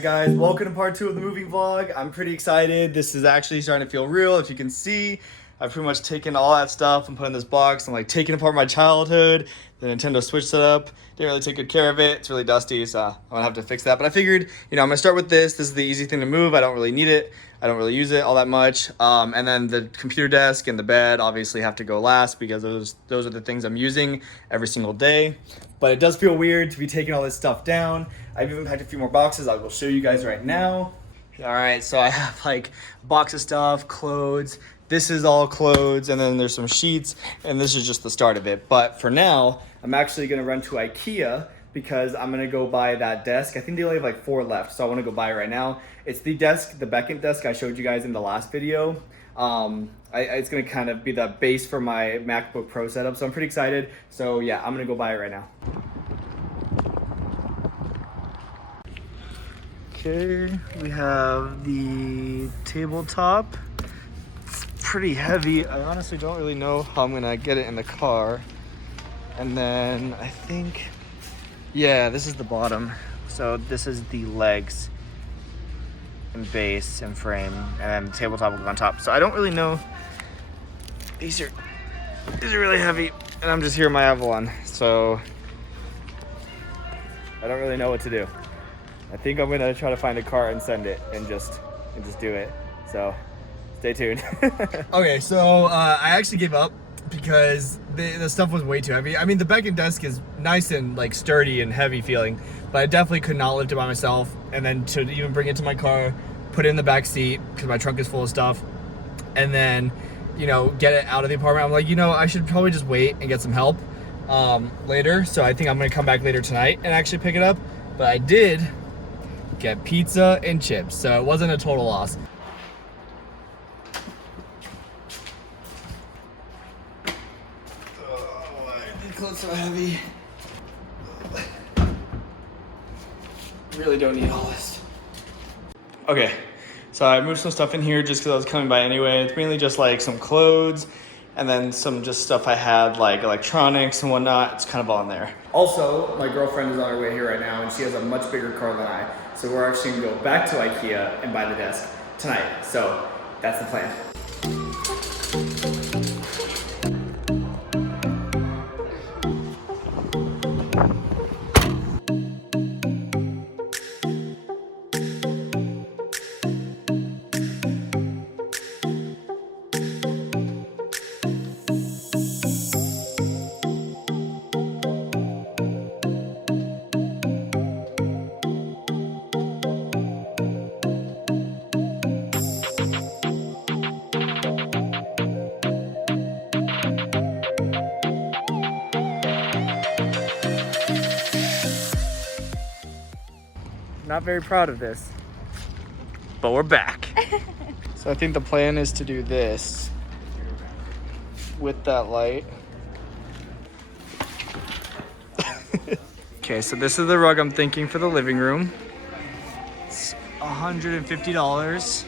Alright guys, welcome to part 2 of the moving vlog. I'm pretty excited. This is actually starting to feel real. If you can see, I've pretty much taken all that stuff and put in this box. I'm like taking apart my childhood, the Nintendo Switch setup. Didn't really take good care of it. It's really dusty, so I'm gonna have to fix that. But I figured, I'm gonna start with this. This is the easy thing to move. I don't really need it. I don't really use it all that much. And then the computer desk and the bed obviously have to go last because those are the things I'm using every single day. But it does feel weird to be taking all this stuff down. I've even packed a few more boxes. I will show you guys right now. All right, so I have like a box of stuff, clothes. This is all clothes, and then there's some sheets, and this is just the start of it. But for now, I'm actually gonna run to IKEA because I'm gonna go buy that desk. I think they only have like 4 left, so I wanna go buy it right now. It's the desk, the Beckett desk I showed you guys in the last video. It's gonna kind of be the base for my MacBook Pro setup, so I'm pretty excited. So yeah, I'm gonna go buy it right now. Okay, we have the tabletop. It's pretty heavy. I honestly don't really know how I'm gonna get it in the car. And then I think, yeah, this is the bottom. So this is the legs and base and frame, and then the tabletop will go on top. So I don't really know. These are really heavy, and I'm just here in my Avalon, so I don't really know what to do. I think I'm gonna try to find a car and send it and just do it. So stay tuned. Okay, so I actually gave up because the stuff was way too heavy. I mean, the Beckett desk is nice and like sturdy and heavy feeling, but I definitely could not lift it by myself. And then to even bring it to my car, put it in the back seat because my trunk is full of stuff, and then get it out of the apartment. I'm like, I should probably just wait and get some help later. So I think I'm gonna come back later tonight and actually pick it up. But I did get pizza and chips, so it wasn't a total loss. Oh, why are these clothes so heavy? Really don't need all this. Okay, so I moved some stuff in here just because I was coming by anyway. It's mainly just like some clothes and then some just stuff I had like electronics and whatnot. It's kind of all in there. Also, my girlfriend is on her way here right now and she has a much bigger car than I. So we're actually gonna go back to IKEA and buy the desk tonight. So that's the plan. Not very proud of this, but we're back. So I think the plan is to do this with that light. Okay, so this is the rug I'm thinking for the living room. It's $150,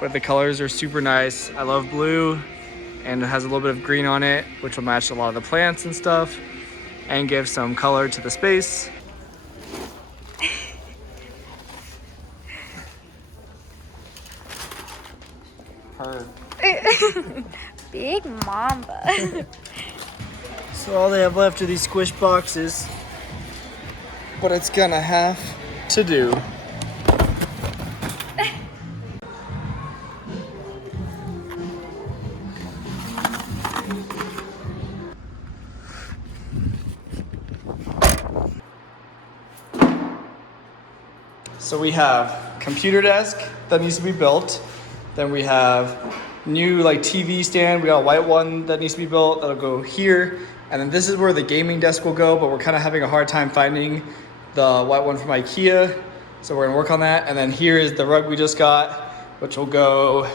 but the colors are super nice. I love blue, and it has a little bit of green on it, which will match a lot of the plants and stuff and give some color to the space. Big mamba. So all they have left are these squish boxes, but it's gonna have to do. So we have computer desk that needs to be built. Then we have new TV stand. We got a white one that needs to be built. That'll go here. And then this is where the gaming desk will go, but we're kind of having a hard time finding the white one from IKEA. So we're gonna work on that. And then here is the rug we just got, which will go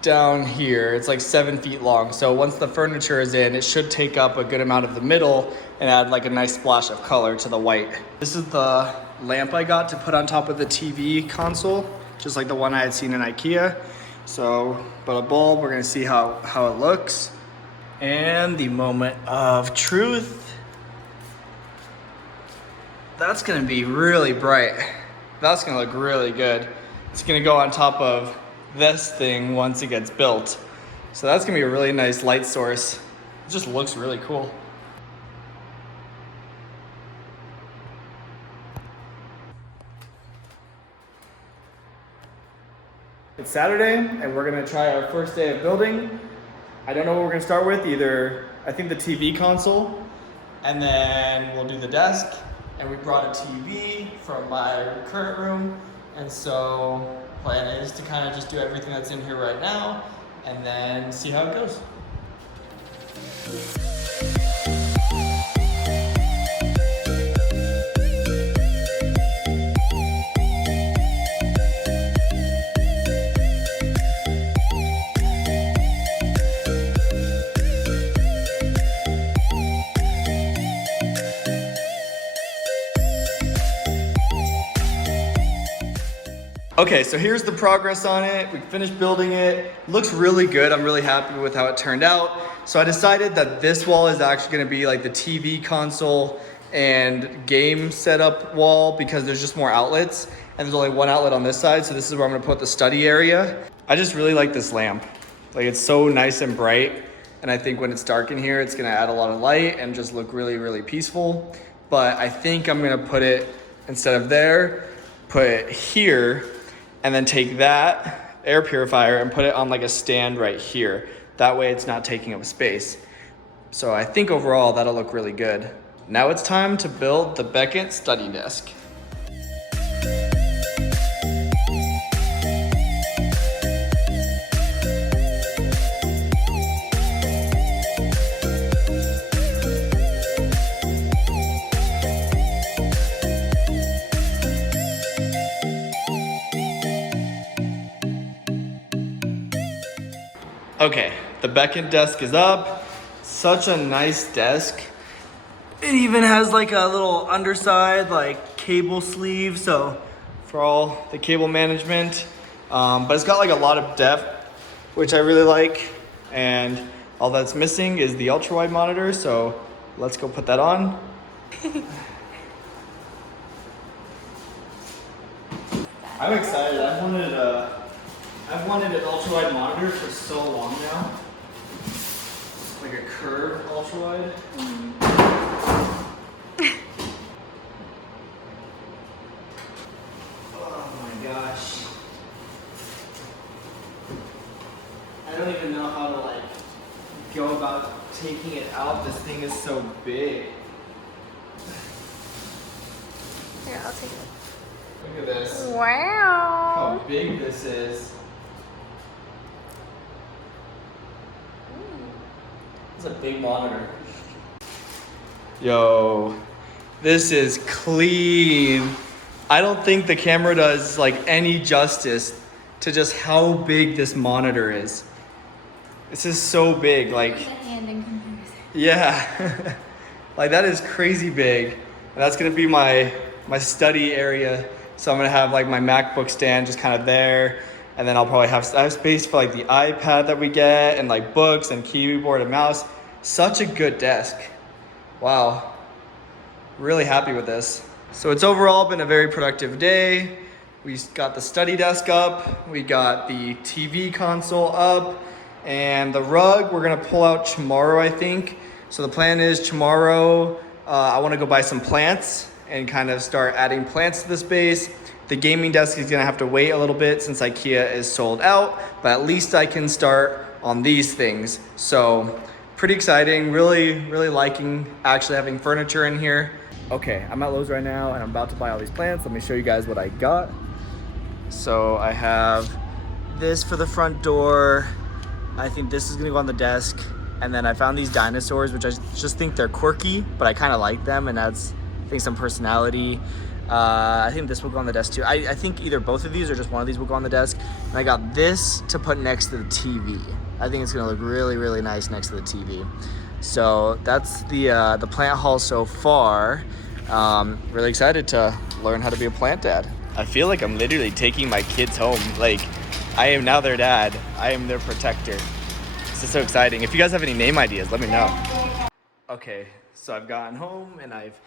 down here. It's like 7 feet long. So once the furniture is in, it should take up a good amount of the middle and add like a nice splash of color to the white. This is the lamp I got to put on top of the TV console, just like the one I had seen in IKEA. So, but a bulb, we're gonna see how it looks. And the moment of truth. That's gonna be really bright. That's gonna look really good. It's gonna go on top of this thing once it gets built. So that's gonna be a really nice light source. It just looks really cool. It's Saturday and we're gonna try our first day of building. I don't know what we're gonna start with, either I think the TV console, and then we'll do the desk. And we brought a TV from my current room. And so plan is to kind of just do everything that's in here right now and then see how it goes. Okay, so here's the progress on it. We finished building it. Looks really good. I'm really happy with how it turned out. So I decided that this wall is actually gonna be like the TV console and game setup wall because there's just more outlets and there's only one outlet on this side. So this is where I'm gonna put the study area. I just really like this lamp. Like it's so nice and bright. And I think when it's dark in here, it's gonna add a lot of light and just look really, really peaceful. But I think I'm gonna put it, instead of there, put it here, and then take that air purifier and put it on like a stand right here. That way it's not taking up space. So I think overall that'll look really good. Now it's time to build the Beckett study desk. Okay, the Beckett desk is up. Such a nice desk. It even has like a little underside, like cable sleeve, so for all the cable management. But it's got like a lot of depth, which I really like. And all that's missing is the ultra wide monitor, so let's go put that on. I'm excited. I've wanted an ultra-wide monitor for so long now. Like a curved ultra-wide. Oh my gosh. I don't even know how to like go about taking it out. This thing is so big. Here, I'll take it. Look at this. Wow. How big this is. It's a big monitor. Yo, this is clean. I don't think the camera does like any justice to just how big this monitor is. This is so big, like. Yeah, like that is crazy big. And that's gonna be my study area. So I'm gonna have like my MacBook stand just kind of there. And then I'll probably have space for like the iPad that we get and like books and keyboard and mouse. Such a good desk. Wow. Really happy with this. So it's overall been a very productive day. We got the study desk up. We got the TV console up. And the rug we're gonna pull out tomorrow, I think. So the plan is tomorrow, I wanna go buy some plants and kind of start adding plants to the space. The gaming desk is gonna have to wait a little bit since IKEA is sold out, but at least I can start on these things. So pretty exciting, really liking actually having furniture in here. Okay, I'm at Lowe's right now and I'm about to buy all these plants. Let me show you guys what I got. So I have this for the front door. I think this is gonna go on the desk. And then I found these dinosaurs, which I just think they're quirky, but I kind of like them and that's, I think, some personality. I think this will go on the desk too. I think either both of these or just one of these will go on the desk. And I got this to put next to the TV. I think it's gonna look really nice next to the TV. So that's the plant haul so far. Really excited to learn how to be a plant dad. I feel like I'm literally taking my kids home. Like, I am now their dad. I am their protector. This is so exciting. If you guys have any name ideas, let me know. Okay, so I've gotten home and I've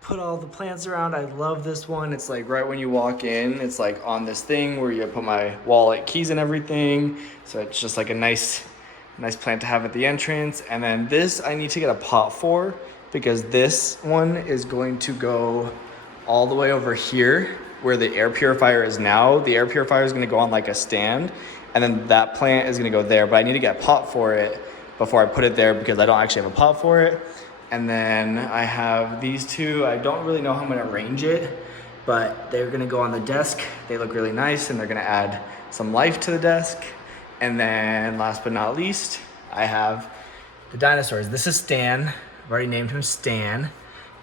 put all the plants around. I love this one. It's like right when you walk in, it's like on this thing where you put my wallet, keys and everything. So it's just like a nice plant to have at the entrance. And then this I need to get a pot for because this one is going to go all the way over here where the air purifier is now. The air purifier is gonna go on like a stand, and then that plant is gonna go there, but I need to get a pot for it before I put it there because I don't actually have a pot for it. And then I have these two. I don't really know how I'm gonna arrange it, but they're gonna go on the desk. They look really nice and they're gonna add some life to the desk. And then last but not least, I have the dinosaurs. This is Stan. I've already named him Stan,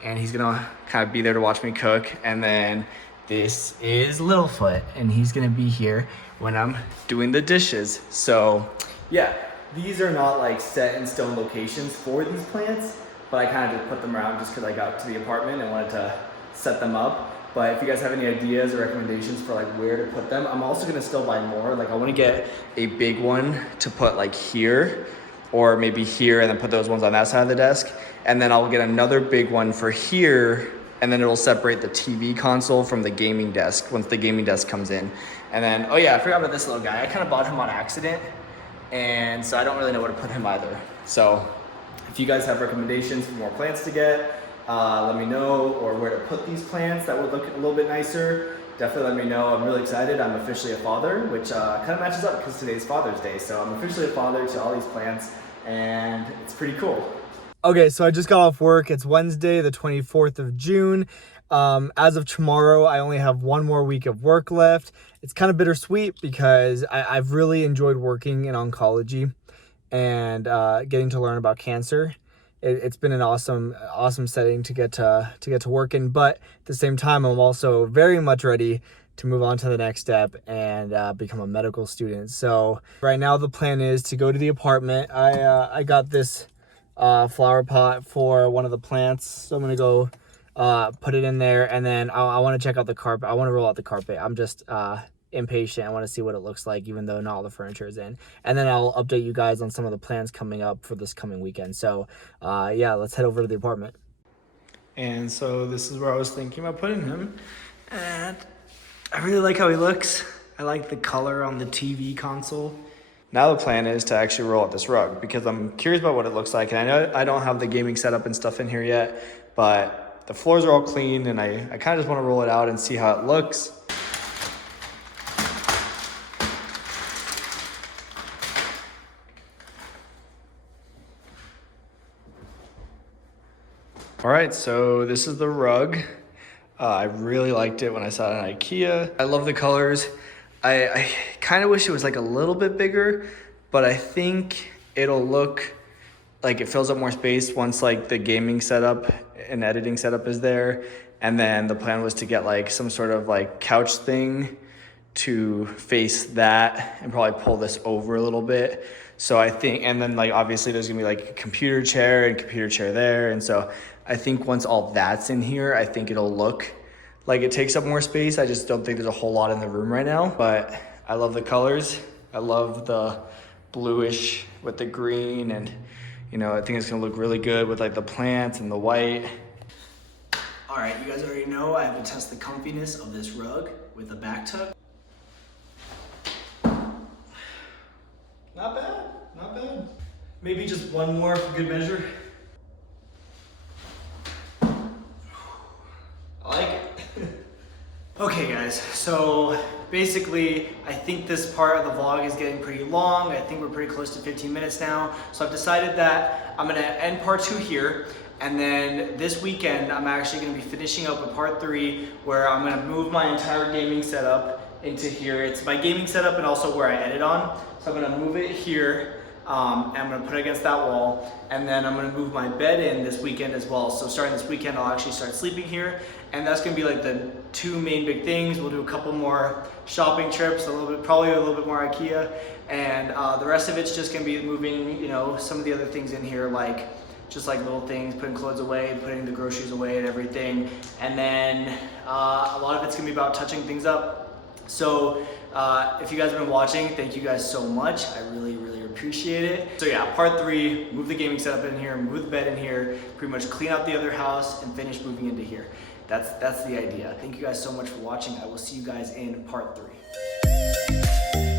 and he's gonna kind of be there to watch me cook. And then this is Littlefoot, and he's gonna be here when I'm doing the dishes. So yeah, these are not like set in stone locations for these plants, but I kind of just put them around just because I got to the apartment and wanted to set them up. But if you guys have any ideas or recommendations for like where to put them, I'm also gonna still buy more. Like I wanna get a big one to put like here, or maybe here, and then put those ones on that side of the desk. And then I'll get another big one for here, and then it'll separate the TV console from the gaming desk once the gaming desk comes in. And then, oh yeah, I forgot about this little guy. I kind of bought him on accident, and so I don't really know where to put him either. So if you guys have recommendations for more plants to get, let me know, or where to put these plants that would look a little bit nicer. Definitely let me know. I'm really excited. I'm officially a father, which kind of matches up because today's Father's Day. So I'm officially a father to all these plants, and it's pretty cool. Okay, so I just got off work. It's Wednesday, the 24th of June. As of tomorrow, I only have one more week of work left. It's kind of bittersweet because I've really enjoyed working in oncology and getting to learn about cancer. It's been an awesome setting to get to work in, but at the same time, I'm also very much ready to move on to the next step and become a medical student. So right now the plan is to go to the apartment. I got this flower pot for one of the plants, so I'm gonna go put it in there, and then I want to check out the carpet. I want to roll out the carpet. I'm just impatient. I want to see what it looks like, even though not all the furniture is in. And then I'll update you guys on some of the plans coming up for this coming weekend. So yeah, let's head over to the apartment. And so this is where I was thinking about putting him, and I really like how he looks. I like the color on the TV console. Now the plan is to actually roll out this rug because I'm curious about what it looks like. And I know I don't have the gaming setup and stuff in here yet, but the floors are all clean, and I kind of just want to roll it out and see how it looks. All right, so this is the rug. I really liked it when I saw it in IKEA. I love the colors. I kind of wish it was like a little bit bigger, but I think it'll look like it fills up more space once like the gaming setup and editing setup is there. And then the plan was to get like some sort of like couch thing to face that and probably pull this over a little bit. So I think, and then like obviously there's gonna be like a computer chair and computer chair there. And so I think once all that's in here, I think it'll look like it takes up more space. I just don't think there's a whole lot in the room right now, but I love the colors. I love the bluish with the green, and you know, I think it's gonna look really good with like the plants and the white. All right, you guys already know I have to test the comfiness of this rug with a back tuck. Not bad, not bad. Maybe just one more for good measure. I like it. Okay guys, so basically I think this part of the vlog is getting pretty long. I think we're pretty close to 15 minutes now. So I've decided that I'm gonna end part 2 here, and then this weekend I'm actually gonna be finishing up a part 3 where I'm gonna move my entire gaming setup into here. It's my gaming setup and also where I edit on. So I'm gonna move it here. And I'm gonna put it against that wall, and then I'm gonna move my bed in this weekend as well. So starting this weekend, I'll actually start sleeping here, and that's gonna be like the 2 main big things. We'll do a couple more shopping trips, probably a little bit more IKEA, and the rest of it's just gonna be moving, you know, some of the other things in here, like just like little things, putting clothes away, putting the groceries away and everything. And then a lot of it's gonna be about touching things up. So if you guys have been watching, thank you guys so much. I really, really appreciate it. So yeah, part 3, move the gaming setup in here, move the bed in here, pretty much clean out the other house and finish moving into here. That's the idea. Thank you guys so much for watching. I will see you guys in part 3.